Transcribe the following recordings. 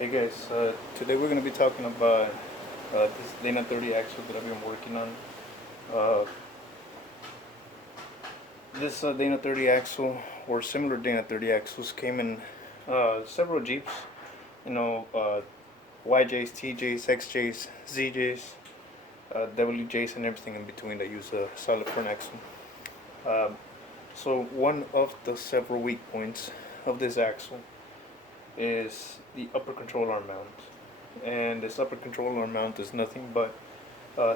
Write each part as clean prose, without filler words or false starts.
Hey guys, today we're going to be talking about this Dana 30 axle that I've been working on. Uh, this Dana 30 axle or similar Dana 30 axles came in several Jeeps, you know, YJs, TJs, XJs, ZJs, WJs, and everything in between that use a solid front axle. Um, so one of the several weak points of this axle is the upper control arm mount. And this upper control arm mount is nothing but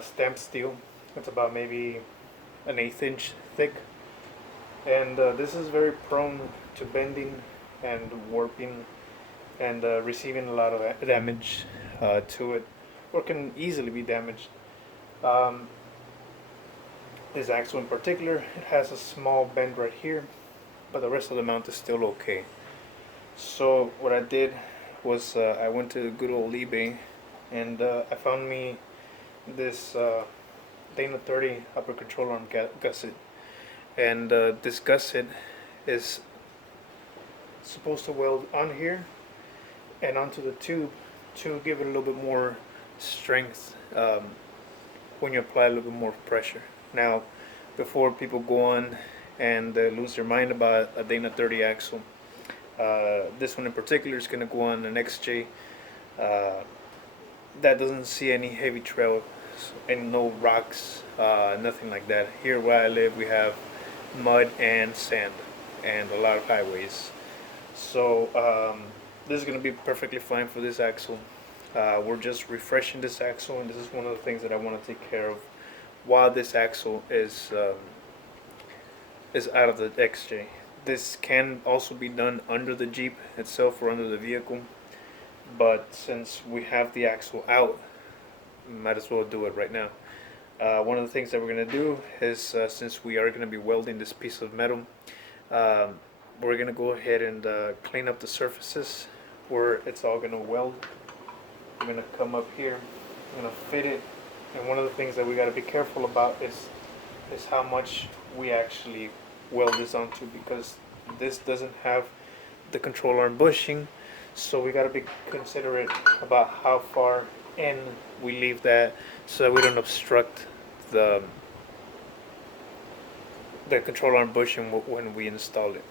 stamped steel. It's about maybe an eighth inch thick, and this is very prone to bending and warping and receiving a lot of damage to it, or can easily be damaged. Um, this axle in particular, it has a small bend right here, but the rest of the mount is still okay. So what I did was I went to good old eBay, and I found me this Dana 30 upper control arm gusset, and this gusset is supposed to weld on here and onto the tube to give it a little bit more strength when you apply a little bit more pressure. Now, before people go on and lose their mind about a Dana 30 axle, this one in particular is going to go on an XJ that doesn't see any heavy trail and no rocks, nothing like that. Here where I live, we have mud and sand and a lot of highways. So this is going to be perfectly fine for this axle. We're just refreshing this axle, and this is one of the things that I want to take care of while this axle is out of the XJ. This can also be done under the Jeep itself or under the vehicle, but since we have the axle out, might as well do it right now. One of the things that we're going to do is, since we are going to be welding this piece of metal, we're going to go ahead and clean up the surfaces where it's all going to weld. We're going to come up here, I'm going to fit it, and one of the things that we got to be careful about is how much we actually weld this onto, because this doesn't have the control arm bushing, so we got to be considerate about how far in we leave that so that we don't obstruct the control arm bushing when we install it.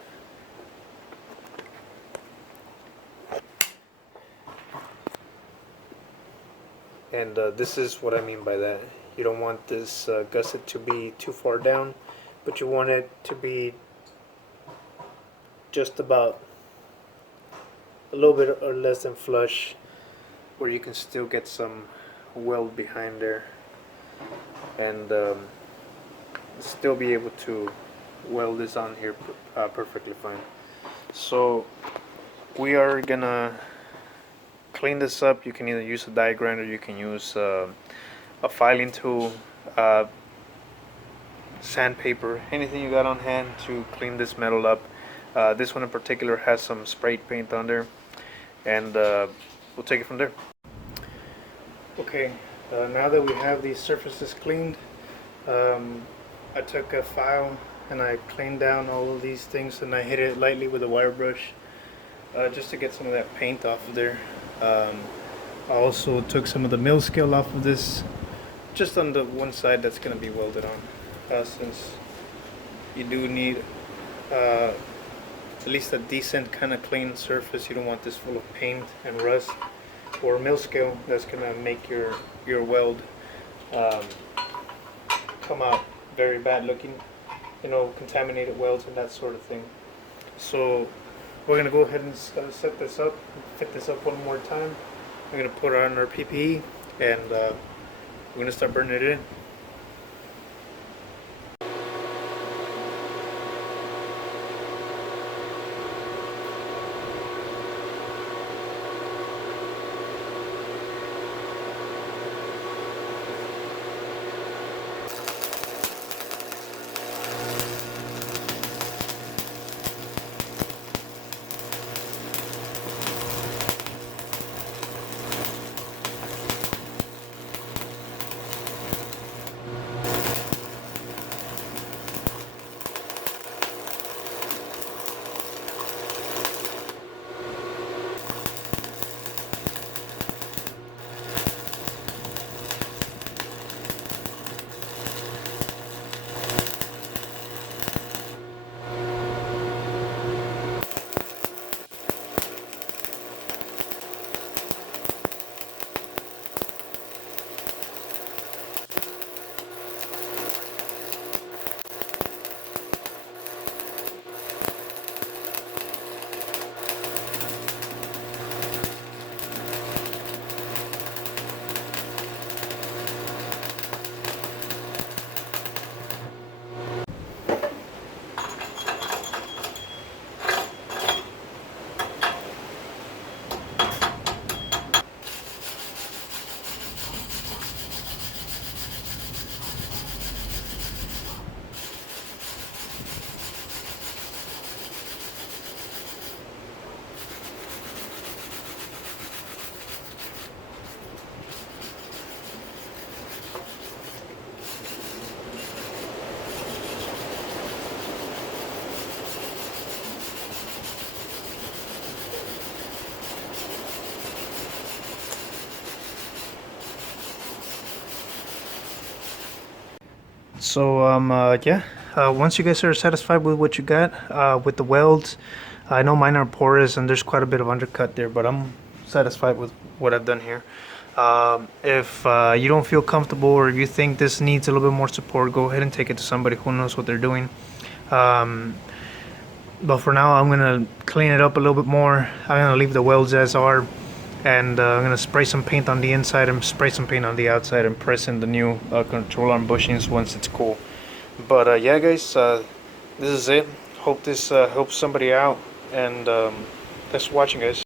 And this is what I mean by that. You don't want this gusset to be too far down, but you want it to be just about a little bit or less than flush, where you can still get some weld behind there and still be able to weld this on here perfectly fine. So we are gonna clean this up. You can either use a die grinder, you can use a filing tool, sandpaper, anything you got on hand to clean this metal up. This one in particular has some spray paint on there, and we'll take it from there. Okay, now that we have these surfaces cleaned, I took a file and I cleaned down all of these things, and I hit it lightly with a wire brush just to get some of that paint off of there. I also took some of the mill scale off of this, just on the one side that's going to be welded on, since you do need at least a decent kind of clean surface. You don't want this full of paint and rust or mill scale that's going to make your weld come out very bad looking, contaminated welds and that sort of thing. So we're going to go ahead and set this up, fit this up one more time. We're going to put on our PPE, and we're going to start burning it in. So yeah, once you guys are satisfied with what you got with the welds, I know mine are porous and there's quite a bit of undercut there, but I'm satisfied with what I've done here. If you don't feel comfortable or you think this needs a little bit more support, go ahead and take it to somebody who knows what they're doing. But for now, I'm gonna clean it up a little bit more. I'm gonna leave the welds as are, and I'm gonna spray some paint on the inside and spray some paint on the outside and press in the new control arm bushings once it's cool. But yeah, guys, this is it. Hope this helps somebody out, and thanks for watching, guys.